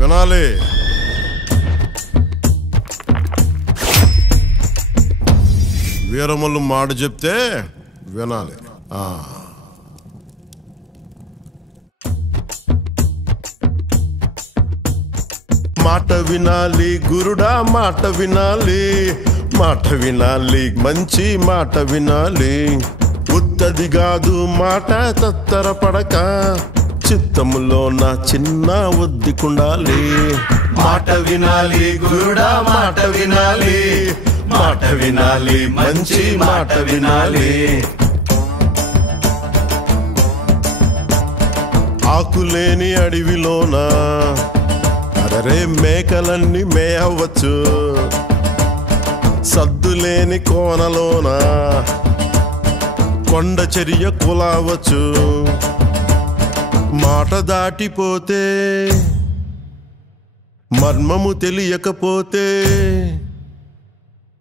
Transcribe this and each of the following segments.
వినాలి. వీరమల్లు మాట చెప్తే వినాలి. మాట వినాలి గురుడా, మాట వినాలి, మాట వినాలి, మంచి మాట వినాలి. ఉత్తది కాదు మాట తత్తరపడక, చిత్తములో నా చిన్న ఒద్దికుండాలి. మాట వినాలి గురుడా, మాట వినాలి, మాట వినాలి, మంచి మాట వినాలి. ఆకులేని అడవిలోన అరే మేకలన్నీ మేయవచ్చు, సద్దులేని కోనలోన కొండ చర్య కులావచ్చు. మాట దాటిపోతే మర్మము తెలియకపోతే,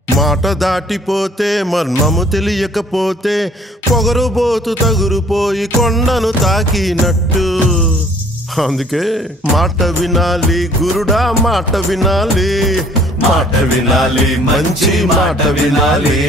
మాట దాటిపోతే మర్మము తెలియకపోతే, పొగరుబోతు తగురుపోయి కొండను తాకినట్టు. అందుకే మాట వినాలి గురుడా, మాట వినాలి, మాట వినాలి, మంచి మాట వినాలి.